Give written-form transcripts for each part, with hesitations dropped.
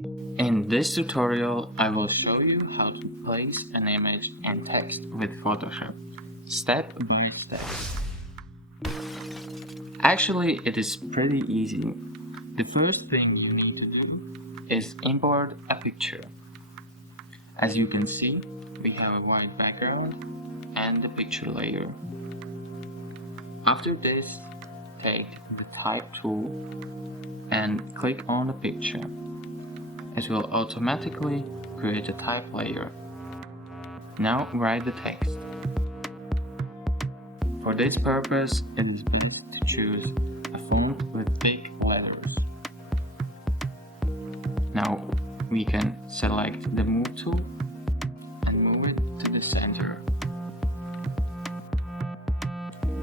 In this tutorial, I will show you how to place an image and text with Photoshop, step by step. Actually, it is pretty easy. The first thing you need to do is import a picture. As you can see, we have a white background and the picture layer. After this, take the type tool and click on the picture. It will automatically create a type layer. Now write the text. For this purpose, it is best to choose a font with big letters. Now we can select the Move tool and move it to the center.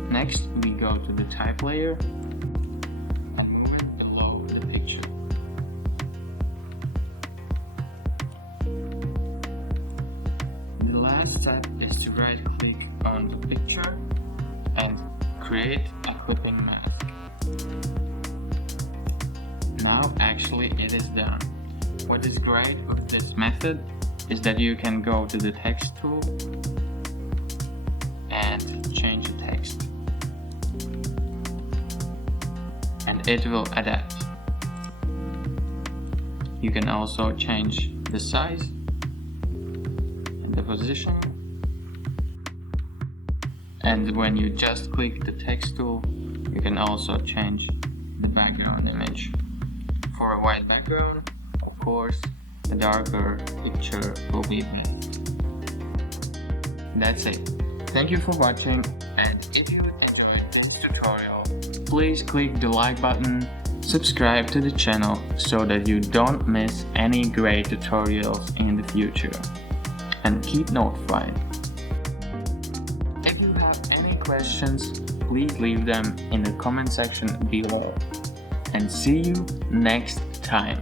Next, we go to the type layer and move it below the picture. The last step is to right-click on the picture and create a clipping mask. Now actually it is done. What is great with this method is that you can go to the text tool and change the text, and it will adapt. You can also change the size and the position, and when you just click the text tool, you can also change the background image. For a white background, of course, a darker picture will be best. That's it. Thank you for watching, and if you enjoyed this tutorial, please click the like button, subscribe to the channel so that you don't miss any great tutorials in the future, and keep notified. If you have any questions, please leave them in the comment section below, and see you next time.